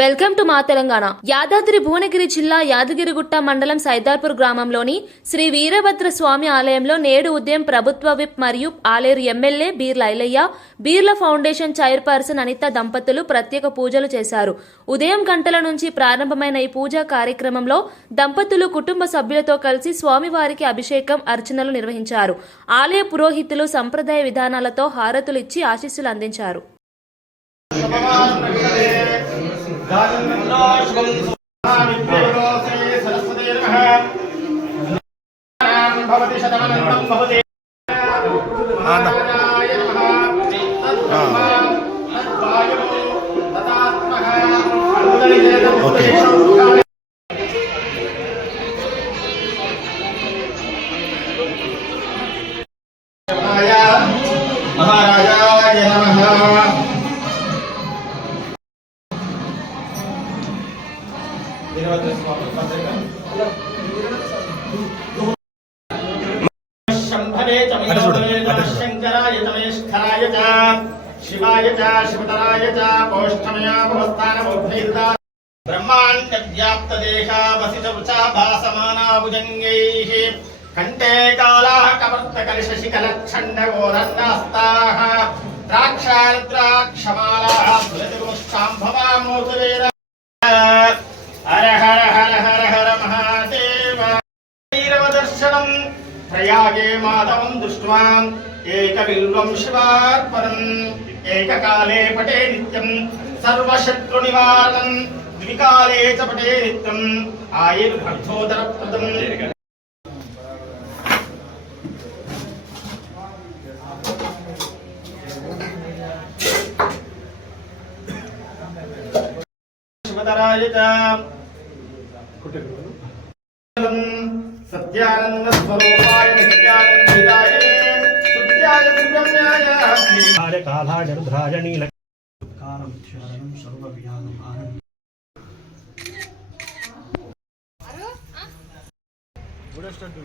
Welcome to మా తెలంగాణ. యాదాద్రి భువనగిరి జిల్లా యాదగిరిగుట్ట మండలం సైదార్పూర్ గ్రామంలోని శ్రీ వీరభద్ర స్వామి ఆలయంలో నేడు ఉదయం ప్రభుత్వ విప్ మరియు Aler MLA Beerla Ailaiah, Beerla foundation chairperson Anitha దంపతులు ప్రత్యేక పూజలు చేశారు. ఉదయం గంటల నుంచి ప్రారంభమైన ఈ పూజా కార్యక్రమంలో దంపతులు కుటుంబ సభ్యులతో కలిసి స్వామివారికి అభిషేకం, అర్చనలు నిర్వహించారు. ఆలయ పురోహితులు సంప్రదాయ విధానాలతో హారతులు ఇచ్చి ఆశీస్సులు అందించారు. महाराजाय नमः। शंभरे शंकराय तमेष्ठराय च शिवाय च शिवतराय च पौष्ठमयावस्थानमुद्धैर्दा ब्रह्माण्ड व्याप्त देहा वसित उचा भासमाना भुजंगैः कंठे कालाः कवर्त कलश शिखल छंड गोरन्नास्ताः द्राक्षारुद्राक्षमालाः फुलतिमुष्टाम्भवा मूर्तिवेद हर हर हर हर हर महादेव। वीरवदर्शनं प्रयागे माधवं दृष्ट्वा एकबिल्वं शिवार्पणम् एककाले पटे नित्यं सर्वशत्रुनिवारणं द्विकाले च पटे नित्यम् आयुर्भर्धोदरप्रदम्। शिवतराय च सत्यानंद स्वरूपाय नित्यानंदिताय सुत्याय सुगम्याय श्रीहाय कालाय रुद्राय नील कालं ध्यानं सर्वव्यानं आनंद गुड स्टार्ट